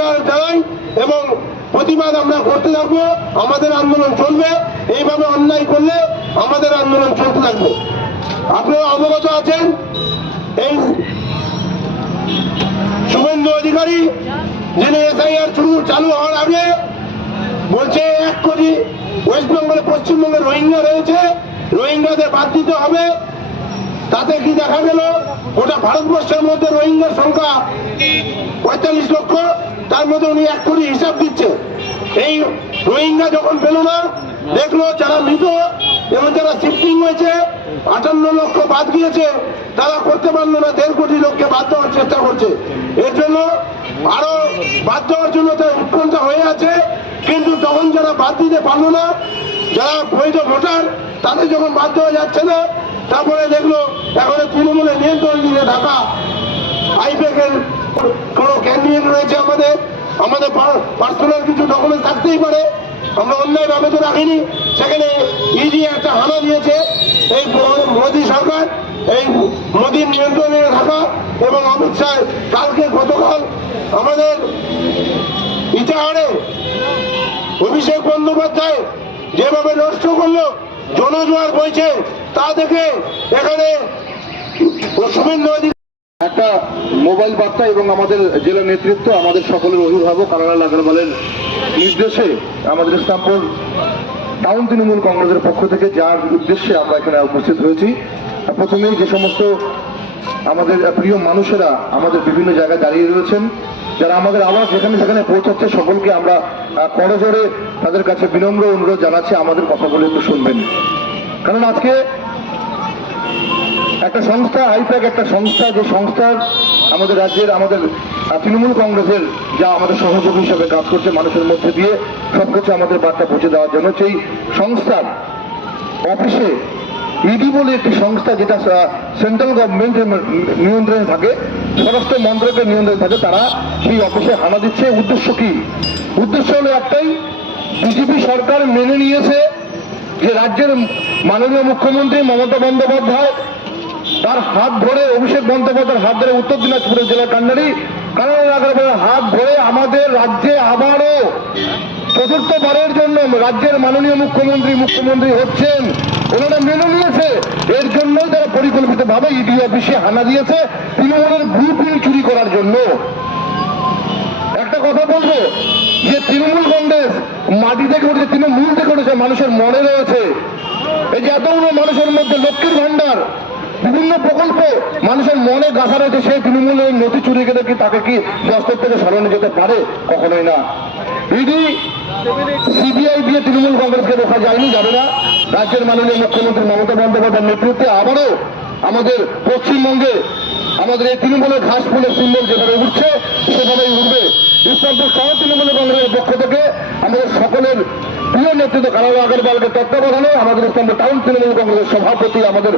ধিক্কার জানাই এবং প্রতিবাদ আমরা করতে থাকবো। আমাদের আন্দোলন চলবে, এইভাবে অন্যায় করলে আমাদের আন্দোলন চলতে থাকবে। আপনারা অবগত আছেন, এই শুভেন্দু অধিকারী যিনি এসআইআর চালু হওয়ার আগে বলছে 1 কোটি ওয়েস্ট বেঙ্গলে পশ্চিমবঙ্গে রোহিঙ্গা রয়েছে, রোহিঙ্গাদের বাদ দিতে হবে। তাতে কি দেখা গেল, গোটা ভারতবর্ষের মধ্যে রোহিঙ্গার সংখ্যা 45 লক্ষ, তার মধ্যে উনি 1 কোটি হিসাব দিচ্ছে। এই রোহিঙ্গা যখন পেল না, দেখলো যারা মৃত এবং যারা শিফটিং হয়েছে 58 লক্ষ বাদ গিয়েছে, তারা করতে পারলো না, 1.5 কোটি লোককে বাদ দেওয়ার চেষ্টা করছে। এর জন্য আরো বাদ দেওয়ার জন্য তার উৎকণ্ঠা হয়ে আছে। কিন্তু তখন যারা বাদ দিতে পারলো না, যারা বৈধ ভোটার, তাদের যখন বাদ দেওয়া যাচ্ছে না, তারপরে দেখলো এখন তৃণমূলের নিয়ন্ত্রণ নিয়ে ঢাকা আইপ্যাকের কোনো ক্যান্ডিডেট রয়েছে। আমাদের পার্সোনাল কিছু ডকুমেন্ট থাকতেই পারে, আমরা অন্যায়ভাবে তো রাখিনি। সেখানে ইডি একটা হানা দিয়েছে। এই মোদী সরকার, এই মোদীর নিয়ন্ত্রণে থাকা এবং অমিত শাহ গতকাল আমাদের ইটাহারে অভিষেক বন্দ্যোপাধ্যায় যেভাবে নষ্ট করলো, জনজোয়ার বইছে, তা দেখে এখানে শুভেন্দু একটা মোবাইল বার্তা এবং আমাদের জেলা নেতৃত্ব, আমাদের সকলের অভিভাবক কানাইলাল আগরওয়ালের নির্দেশে আমাদের ইসলামপুর টাউন তৃণমূল কংগ্রেসের পক্ষ থেকে যার উদ্দেশ্যে আমরা এখানে উপস্থিত হয়েছি। প্রথমেই যে সমস্ত আমাদের প্রিয় মানুষেরা আমাদের বিভিন্ন জায়গায় দাঁড়িয়ে রয়েছেন, যারা আমাদের আওয়াজ যেখানে সেখানে পৌঁছাচ্ছে, সকলকে আমরা করজোড়ে তাদের কাছে বিনম্র অনুরোধ জানাচ্ছি আমাদের কথাগুলো একটু শুনবেন। কারণ আজকে একটা সংস্থা, আইপ্যাক একটা সংস্থা, যে সংস্থার আমাদের রাজ্যের আমাদের তৃণমূল কংগ্রেসের যা আমাদের সহযোগী হিসেবে কাজ করছে মানুষের মধ্যে দিয়ে সবকিছু আমাদের বার্তা পৌঁছে দেওয়ার জন্য, সেই সংস্থার অফিসে ইডি বলে একটি সংস্থা, যেটা সেন্ট্রাল গভর্নমেন্টের নিয়ন্ত্রণে থাকে, স্বরাষ্ট্র মন্ত্রকের নিয়ন্ত্রণে থাকে, তারা সেই অফিসে হানা দিচ্ছে। উদ্দেশ্য কি? উদ্দেশ্য হলো একটাই, বিজেপি সরকার মেনে নিয়েছে যে রাজ্যের মাননীয় মুখ্যমন্ত্রী মমতা বন্দ্যোপাধ্যায় তার হাত ধরে, অভিষেক বন্দ্যোপাধ্যায়ের হাত ধরে উত্তর দিনাজপুরের জেলার কান্ডারি কানাইলাল আগরওয়ালের হাত ধরে আমাদের রাজ্যে আবারও চতুর্থবারের জন্য রাজ্যের মাননীয় মুখ্যমন্ত্রী হচ্ছেন, ওনারা মেনে নিয়েছে। এর জন্যই তারা পরিকল্পিতভাবে ইডি অফিসে হানা দিয়েছে তৃণমূলের ব্লুপ্রিন্ট চুরি করার জন্য। একটা কথা বলবো, যে তৃণমূল কংগ্রেস মাটি থেকে উঠেছে, তৃণমূল থেকে উঠেছে, মানুষের মনে রয়েছে। এই যে এতগুলো মানুষের মধ্যে লক্ষ্মীর ভান্ডার, বিভিন্ন প্রকল্প মানুষের মনে গাঁথা রয়েছে, সেই তৃণমূলের নথি চুরি গেলে কি তাকে কি দস্তর থেকে সরানো যেতে পারে? কখনোই না। ইডি সিবিআই দিয়ে তৃণমূল কংগ্রেসকে রোখা যায়নি, যাবে না। রাজ্যের মাননীয় মুখ্যমন্ত্রী মমতা বন্দ্যোপাধ্যায়ের নেতৃত্বে আবারও আমাদের পশ্চিমবঙ্গে আমাদের এই তৃণমূলের ঘাস ফুলের সিম্বল যেভাবে উঠছে সেভাবেই উঠবে। ইসলামপুর শহর তৃণমূল কংগ্রেসের পক্ষ থেকে আমাদের সকলের প্রিয় নেতৃত্ব কানাইলাল আগরওয়ালকে তত্ত্বাবধানে আমাদের ইসলামপুর টাউন তৃণমূল কংগ্রেসের সভাপতি আমাদের